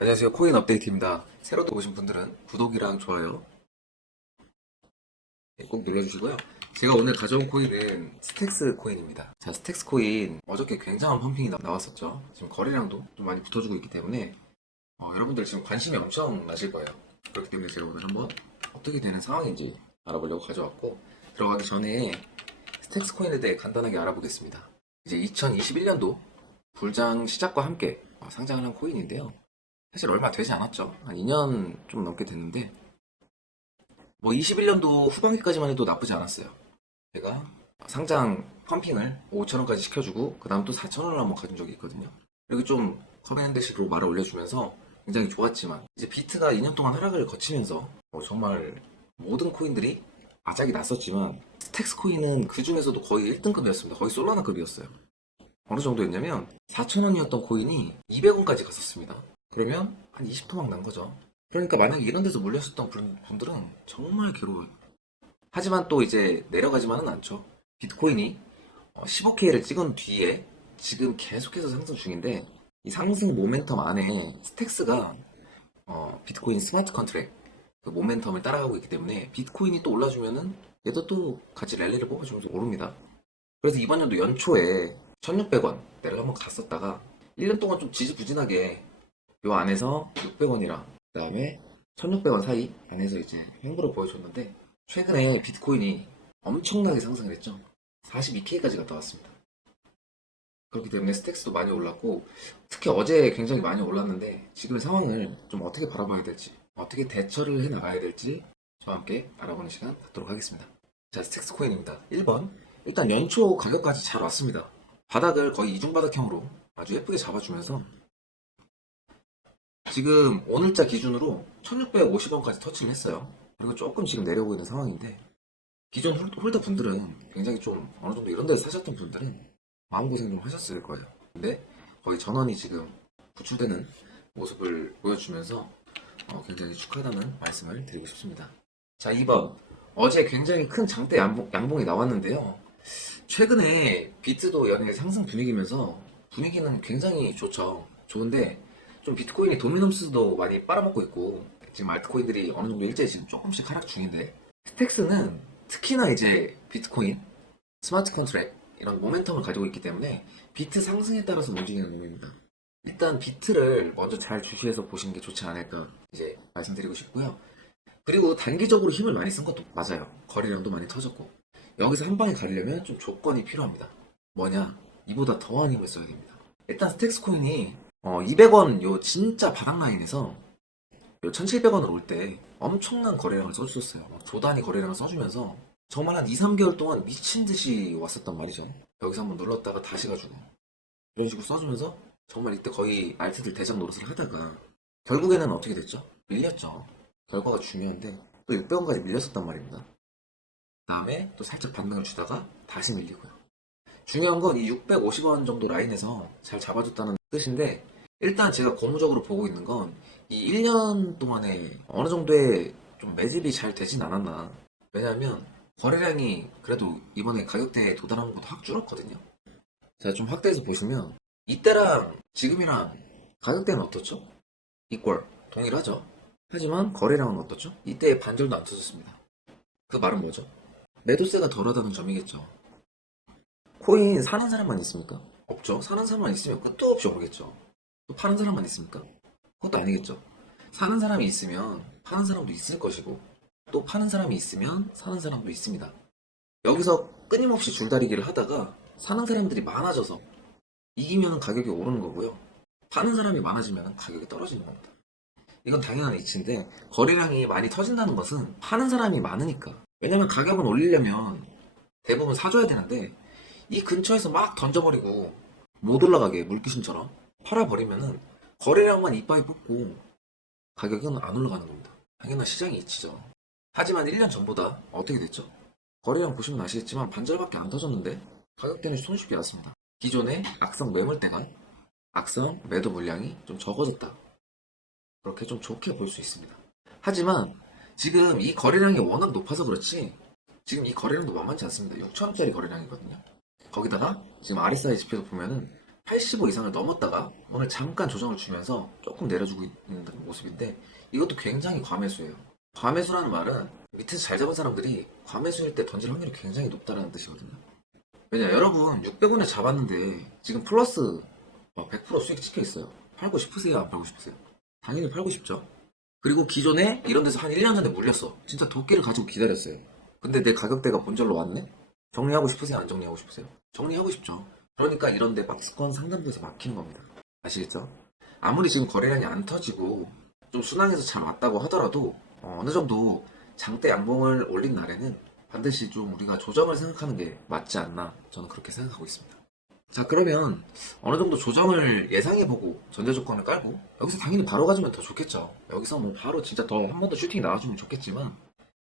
안녕하세요. 코인 업데이트입니다. 새로 들어오신 분들은 구독이랑 좋아요 네, 꼭 눌러주시고요. 제가 오늘 가져온 코인은 스택스 코인입니다. 자, 스택스 코인 어저께 굉장한 펌핑이 나- 나왔었죠. 지금 거래량도 좀 많이 붙어주고 있기 때문에 어, 여러분들 지금 관심이 엄청 나실 거예요. 그렇기 때문에 제가 오늘 한번 어떻게 되는 상황인지 알아보려고 가져왔고 들어가기 전에 스택스 코인에 대해 간단하게 알아보겠습니다. 이제 2021년도 불장 시작과 함께 어, 상장을 한 코인인데요. 사실 얼마 되지 않았죠. 한 2년 좀 넘게 됐는데, 뭐 21년도 후반기까지만 해도 나쁘지 않았어요. 제가 상장 펌핑을 5천원까지 시켜주고, 그 다음 또 4천원을 한번 가진 적이 있거든요. 이렇게 좀 커맨드식으로 말을 올려주면서 굉장히 좋았지만, 이제 비트가 2년 동안 하락을 거치면서, 뭐 정말 모든 코인들이 아작이 났었지만, 스택스 코인은 그 중에서도 거의 1등급이었습니다. 거의 솔라나급이었어요. 어느 정도였냐면, 4천원이었던 코인이 200원까지 갔었습니다. 그러면 한 20토막 난 거죠. 그러니까 만약에 이런 데서 물렸었던 분- 분들은 정말 괴로워요. 하지만 또 이제 내려가지만은 않죠. 비트코인이 15K를 찍은 뒤에 지금 계속해서 상승 중인데 이 상승 모멘텀 안에 스택스가 어, 비트코인 스마트 컨트랙 그 모멘텀을 따라가고 있기 때문에 비트코인이 또 올라주면은 얘도 또 같이 랠리를 뽑아주면서 오릅니다. 그래서 이번 연도 연초에 1600원 내가 한번 갔었다가 1년 동안 좀 지지부진하게 요 안에서 600원이랑 그 다음에 1600원 사이 안에서 이제 횡보를 보여줬는데 최근에 비트코인이 엄청나게 상승을 했죠. 42K까지 갔다 왔습니다. 그렇기 때문에 스택스도 많이 올랐고 특히 어제 굉장히 많이 올랐는데 지금의 상황을 좀 어떻게 바라봐야 될지 어떻게 대처를 해 나가야 될지 저와 함께 알아보는 시간 갖도록 하겠습니다. 자 스택스 코인입니다. 1번 일단 연초 가격까지 잘 왔습니다. 바닥을 거의 이중바닥형으로 아주 예쁘게 잡아주면서 지금 오늘자 기준으로 1650원까지 터치를 했어요. 그리고 조금 지금 내려오고 있는 상황인데 기존 홀- 홀더 분들은 굉장히 좀 어느 정도 이런 데서 사셨던 분들은 마음고생 좀 하셨을 거예요. 근데 거의 전원이 지금 구출되는 모습을 보여주면서 어, 굉장히 축하하다는 말씀을 드리고 싶습니다. 자, 2번. 어제 굉장히 큰 장대 양봉, 양봉이 나왔는데요. 최근에 비트도 연일 상승 분위기면서 분위기는 굉장히 좋죠. 좋은데 좀 비트코인이 도미넘스도 많이 빨아먹고 있고 지금 알트코인들이 어느 정도 일제히 지금 조금씩 하락 중인데 스택스는 특히나 이제 비트코인 스마트 컨트랙 이런 모멘텀을 가지고 있기 때문에 비트 상승에 따라서 움직이는 놈입니다. 일단 비트를 먼저 잘 주시해서 보시는 게 좋지 않을까 이제 말씀드리고 싶고요. 그리고 단기적으로 힘을 많이 쓴 것도 맞아요. 거래량도 많이 터졌고 여기서 한 방에 가려면 좀 조건이 필요합니다. 뭐냐? 이보다 더한 힘을 써야 됩니다. 일단 스택스 코인이 200원 요 진짜 바닥 라인에서 요 1700원을 올때 엄청난 거래량을 써주셨어요. 막 조단위 거래량을 써주면서 정말 한 2, 3개월 동안 미친 듯이 왔었단 말이죠. 여기서 한번 눌렀다가 다시 가지고 이런 식으로 써주면서 정말 이때 거의 알트들 대장 노릇을 하다가 결국에는 어떻게 됐죠? 밀렸죠. 결과가 중요한데 또 600원까지 밀렸었단 말입니다. 다음에 또 살짝 반등을 주다가 다시 밀리고요. 중요한 건 이 650원 정도 라인에서 잘 잡아줬다는 뜻인데 일단 제가 고무적으로 보고 있는 건 이 1년 동안에 어느 정도의 좀 매집이 잘 되진 않았나 왜냐하면 거래량이 그래도 이번에 가격대에 도달한 것도 확 줄었거든요 자좀 확대해서 보시면 이때랑 지금이랑 가격대는 어떻죠? 이꼴 동일하죠 하지만 거래량은 어떻죠? 이때 반절도 안 터졌습니다 그 말은 뭐죠? 매도세가 덜하다는 점이겠죠 코인 사는 사람만 있습니까? 없죠. 사는 사람만 있으면 끝도 없이 오르겠죠. 또 파는 사람만 있습니까? 그것도 아니겠죠. 사는 사람이 있으면 파는 사람도 있을 것이고 또 파는 사람이 있으면 사는 사람도 있습니다. 여기서 끊임없이 줄다리기를 하다가 사는 사람들이 많아져서 이기면 가격이 오르는 거고요. 파는 사람이 많아지면 가격이 떨어지는 겁니다. 이건 당연한 이치인데 거래량이 많이 터진다는 것은 파는 사람이 많으니까. 왜냐면 가격을 올리려면 대부분 사줘야 되는데 이 근처에서 막 던져버리고 못 올라가게 물귀신처럼 팔아버리면은 거래량만 이빠이 뽑고 가격은 안 올라가는 겁니다. 당연한 시장이 이치죠. 하지만 1년 전보다 어떻게 됐죠? 거래량 보시면 아시겠지만 반절밖에 안 터졌는데 가격 대는 손쉽게 났습니다. 기존의 악성 매물대가 악성 매도 물량이 좀 적어졌다. 그렇게 좀 좋게 볼 수 있습니다. 하지만 지금 이 거래량이 워낙 높아서 그렇지 지금 이 거래량도 만만치 않습니다. 6천원짜리 거래량이거든요. 거기다가 지금 RSI 지표도 보면은 85 이상을 넘었다가 오늘 잠깐 조정을 주면서 조금 내려주고 있는 모습인데 이것도 굉장히 과매수예요. 과매수라는 말은 밑에서 잘 잡은 사람들이 과매수일 때 던질 확률이 굉장히 높다는 뜻이거든요. 왜냐 여러분 600원에 잡았는데 지금 플러스 100% 수익 찍혀 있어요. 팔고 싶으세요? 안 팔고 싶으세요? 당연히 팔고 싶죠. 그리고 기존에 이런 데서 한 1년 전에 물렸어. 진짜 도끼를 가지고 기다렸어요. 근데 내 가격대가 본절로 왔네? 정리하고 싶으세요? 안 정리하고 싶으세요? 정리하고 싶죠. 그러니까 이런 데 박스권 상단부에서 막히는 겁니다. 아시겠죠? 아무리 지금 거래량이 안 터지고 좀 순항해서 잘 왔다고 하더라도 어, 느 정도 장대 양봉을 올린 날에는 반드시 좀 우리가 조정을 생각하는 게 맞지 않나 저는 그렇게 생각하고 있습니다. 자 그러면 어느 정도 조정을 예상해보고 전제 조건을 깔고 여기서 당연히 바로 가주면 더 좋겠죠. 여기서 뭐 바로 진짜 더 한 번 더 슈팅이 나와주면 좋겠지만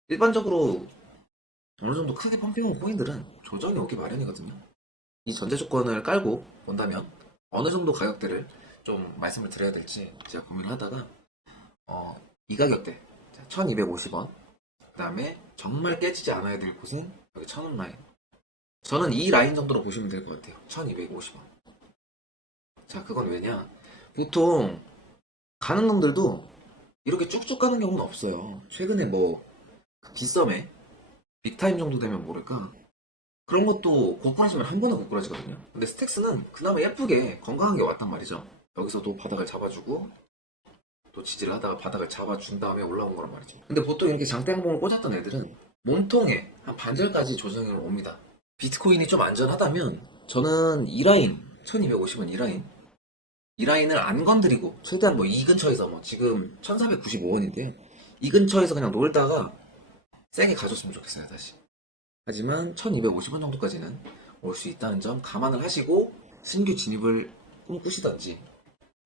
일반적으로 어느 정도 크게 펌핑한 코인들은 조정이 오기 마련이거든요. 이 전제 조건을 깔고 본다면 어느 정도 가격대를 좀 말씀을 드려야 될지 제가 고민을 하다가 어, 이 가격대 1250원. 그 다음에 정말 깨지지 않아야 될 곳은 여기 1000원 라인. 저는 이 라인 정도로 보시면 될 것 같아요. 1250원. 자 그건 왜냐? 보통 가는 놈들도 이렇게 쭉쭉 가는 경우는 없어요. 최근에 뭐 빗썸에 빅타임 정도 되면 모를까 그런 것도 고꾸라지면 한 번에 고꾸라지거든요 근데 스택스는 그나마 예쁘게 건강하게 왔단 말이죠 여기서도 바닥을 잡아주고 또 지지를 하다가 바닥을 잡아준 다음에 올라온 거란 말이죠. 근데 보통 이렇게 장대양봉을 꽂았던 애들은 몸통에 한 반절까지 조정이 옵니다. 비트코인이 좀 안전하다면 저는 이 라인 1250원 이 라인 이 라인을 안 건드리고 최대한 뭐 이 근처에서 뭐 지금 1495원인데요. 이 근처에서 그냥 놀다가 세게 가줬으면 좋겠어요 다시. 하지만 1250원 정도까지는 올 수 있다는 점 감안을 하시고 신규 진입을 꿈꾸시던지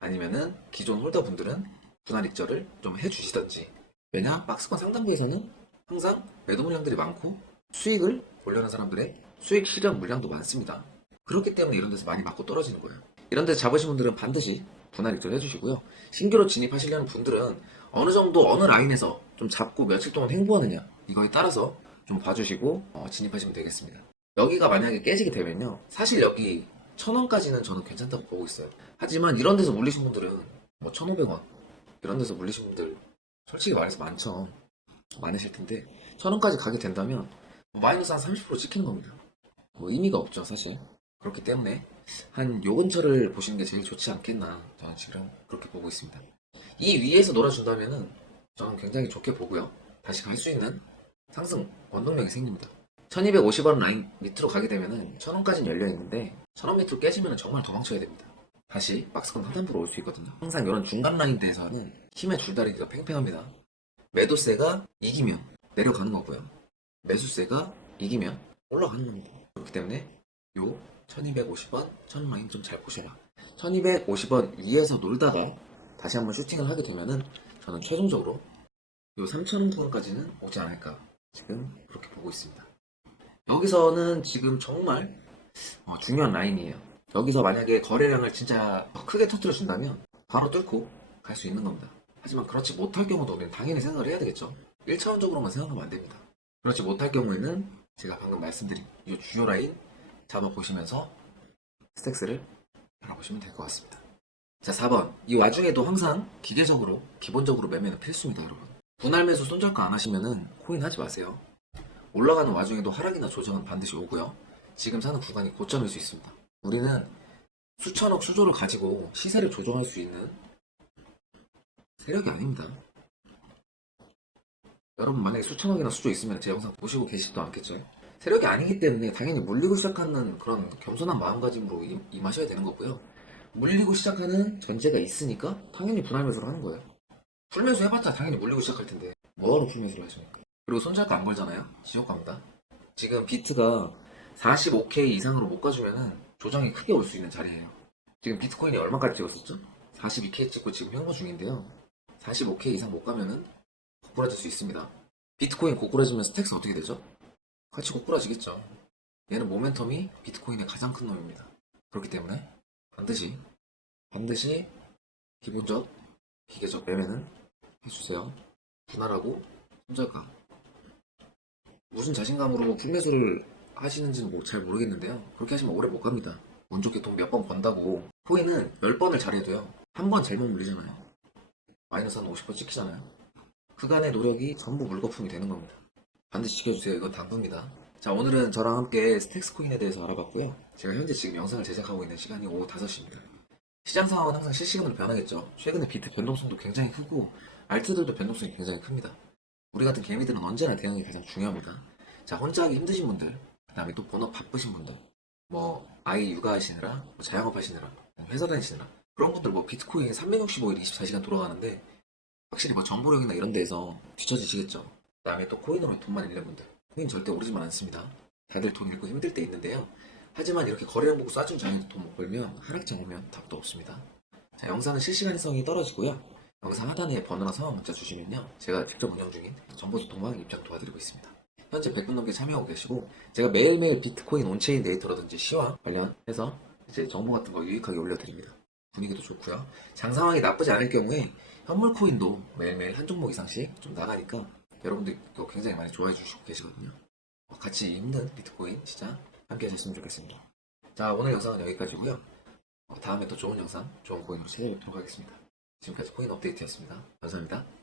아니면은 기존 홀더분들은 분할 익절을 좀 해주시던지. 왜냐 박스권 상단부에서는 항상 매도 물량들이 많고 수익을 보려는 사람들의 수익 실현 물량도 많습니다. 그렇기 때문에 이런 데서 많이 맞고 떨어지는 거예요. 이런 데서 잡으신 분들은 반드시 분할 익절 해주시고요. 신규로 진입하시려는 분들은 어느 정도 어느 라인에서 좀 잡고 며칠 동안 행보하느냐 이거에 따라서 좀 봐주시고 어, 진입하시면 되겠습니다 여기가 만약에 깨지게 되면요 사실 여기 천원까지는 저는 괜찮다고 보고 있어요 하지만 이런 데서 물리신 분들은 뭐 1,500원 이런 데서 물리신 분들 솔직히 말해서 많죠. 많으실 텐데 천 원까지 가게 된다면 뭐 마이너스 한 30% 찍히는 겁니다. 뭐 의미가 없죠 사실. 그렇기 때문에 한 요 근처를 보시는 게 제일 좋지 않겠나 저는 지금 그렇게 보고 있습니다. 이 위에서 놀아준다면은 저는 굉장히 좋게 보고요. 다시 갈 수 있는 상승 원동력이 생깁니다. 1250원 라인 밑으로 가게 되면은 1000원까지는 열려 있는데 1000원 밑으로 깨지면 정말 도망쳐야 됩니다. 다시 박스권 하단부로 올 수 있거든요. 항상 이런 중간 라인대에서는 힘의 줄다리기가 팽팽합니다. 매도세가 이기면 내려가는 거고요. 매수세가 이기면 올라가는 겁니다. 그렇기 때문에 요 1250원, 1000원 라인 좀 잘 보셔라. 1250원 위에서 놀다가 다시 한번 슈팅을 하게 되면은 저는 최종적으로 요 3000원 구간까지는 오지 않을까 지금 그렇게 보고 있습니다. 여기서는 지금 정말 어, 중요한 라인이에요. 여기서 만약에 거래량을 진짜 크게 터뜨려 준다면 바로 뚫고 갈 수 있는 겁니다. 하지만 그렇지 못할 경우도 우리는 당연히 생각을 해야 되겠죠. 1차원적으로만 생각하면 안 됩니다. 그렇지 못할 경우에는 제가 방금 말씀드린 이 주요 라인 잡아보시면서 스택스를 알아보시면 될 것 같습니다. 자, 4번. 이 와중에도 항상 기계적으로, 기본적으로 매매는 필수입니다, 여러분. 분할 매수 손절가 안 하시면은 코인 하지 마세요. 올라가는 와중에도 하락이나 조정은 반드시 오고요. 지금 사는 구간이 고점일 수 있습니다. 우리는 수천억 수조를 가지고 시세를 조정할 수 있는 세력이 아닙니다. 여러분 만약에 수천억이나 수조 있으면 제 영상 보시고 계시지도 않겠죠? 세력이 아니기 때문에 당연히 물리고 시작하는 그런 겸손한 마음가짐으로 임- 임하셔야 되는 거고요. 물리고 시작하는 전제가 있으니까 당연히 분할 매수를 하는 거예요. 풀매수 해봤자 당연히 물리고 시작할 텐데 뭐하러 풀매수를 하십니까? 그리고 손절가 안 걸잖아요? 지옥 갑니다. 지금 비트가 45K 이상으로 못 가주면은 조정이 크게 올 수 있는 자리예요. 지금 비트코인이 얼마까지 찍었었죠? 42K 찍고 지금 현무 중인데요. 45K 이상 못 가면은 고꾸라질 수 있습니다. 비트코인 고꾸라지면 스택스 어떻게 되죠? 같이 고꾸라지겠죠. 얘는 모멘텀이 비트코인의 가장 큰 놈입니다. 그렇기 때문에 반드시 반드시 기본적 기계적 매매는 해주세요. 분할하고? 손절가 무슨 자신감으로 풀매수를 하시는지는 뭐 잘 모르겠는데요. 그렇게 하시면 오래 못 갑니다. 운 좋게 돈 몇 번 번다고. 코인은 10번을 잘해도요. 한 번 잘못 물리잖아요. 마이너스 한 50% 찍히잖아요. 그간의 노력이 전부 물거품이 되는 겁니다. 반드시 지켜주세요. 이건 당부입니다. 자 오늘은 저랑 함께 스택스 코인에 대해서 알아봤고요. 제가 현재 지금 영상을 제작하고 있는 시간이 오후 5시입니다 시장 상황은 항상 실시간으로 변하겠죠. 최근에 비트 변동성도 굉장히 크고 알트들도 변동성이 굉장히 큽니다. 우리 같은 개미들은 언제나 대응이 가장 중요합니다. 자 혼자 하기 힘드신 분들 그 다음에 또 본업 바쁘신 분들 뭐 아이 육아하시느라 뭐 자영업 하시느라 회사 다니시느라 그런 분들 뭐 비트코인이 365일 24시간 돌아가는데 확실히 뭐 정보력이나 이런 데서 뒤처지시겠죠. 그 다음에 또 코인으로 돈만 잃는 분들 코인 절대 오르지만 않습니다. 다들 돈 잃고 힘들 때 있는데요 하지만 이렇게 거래량 보고 쏴준 자연도 돈 못 벌면 하락장 오면 답도 없습니다 자 영상은 실시간성이 떨어지고요 영상 하단에 번호나 성함 문자 주시면요 제가 직접 운영 중인 정보소통방 입장 도와드리고 있습니다 현재 100분 넘게 참여하고 계시고 제가 매일매일 비트코인 온체인 데이터라든지 시와 관련해서 이제 정보 같은 거 유익하게 올려드립니다. 분위기도 좋고요. 장 상황이 나쁘지 않을 경우에 현물 코인도 매일매일 한 종목 이상씩 좀 나가니까 여러분들 이거 굉장히 많이 좋아해 주시고 계시거든요. 어, 같이 힘든 비트코인 시장 함께 하셨으면 좋겠습니다. 자 오늘 영상은 여기까지고요. 어, 다음에 또 좋은 영상, 좋은 코인으로 찾아뵙도록 하겠습니다. 지금까지 코인 업데이트였습니다. 감사합니다.